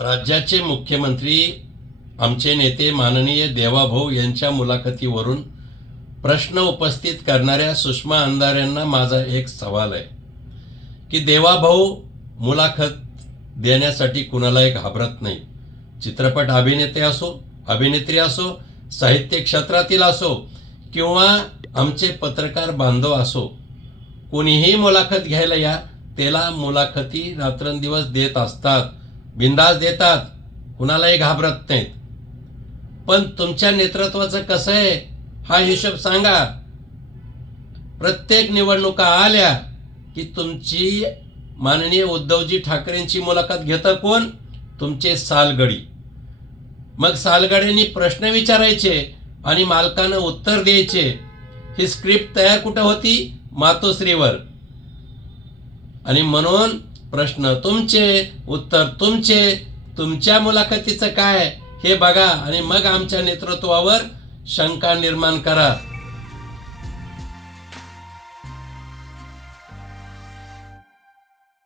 राज्याचे मुख्यमंत्री आमचे नेते माननीय देवाभाऊ यांच्या मुलाखतीवरून प्रश्न उपस्थित करणाऱ्या सुषमा अंधारेंना माझा एक सवाल आहे की देवाभाऊ मुलाखत देण्यासाठी कुणालाही घाबरत नाही. चित्रपट अभिनेते असो, अभिनेत्री असो, साहित्य क्षेत्रातील असो किंवा आमचे पत्रकार बांधव असो, कोणीही मुलाखत घ्यायला या, त्याला मुलाखती रात्रंदिवस देत असतात, बिंदास देतात, कुणालाही घाबरत नाहीत. पण तुमच्या नेतृत्वाचं कसं आहे हा हिशोब सांगा. प्रत्येक निवडणुका आल्या की तुमची माननीय उद्धवजी ठाकरेंची मुलाखत घेतं कोण? तुमचे सालगडी. मग सालगड्यांनी प्रश्न विचारायचे आणि मालकानं उत्तर द्यायचे. ही स्क्रिप्ट तयार कुठं होती? मातोश्रीवर. आणि म्हणून प्रश्न तुमचे, उत्तर तुमचे. तुमच्या मुलाखतीचं काय हे बघा आणि मग आमच्या नेतृत्वावर शंका निर्माण करा.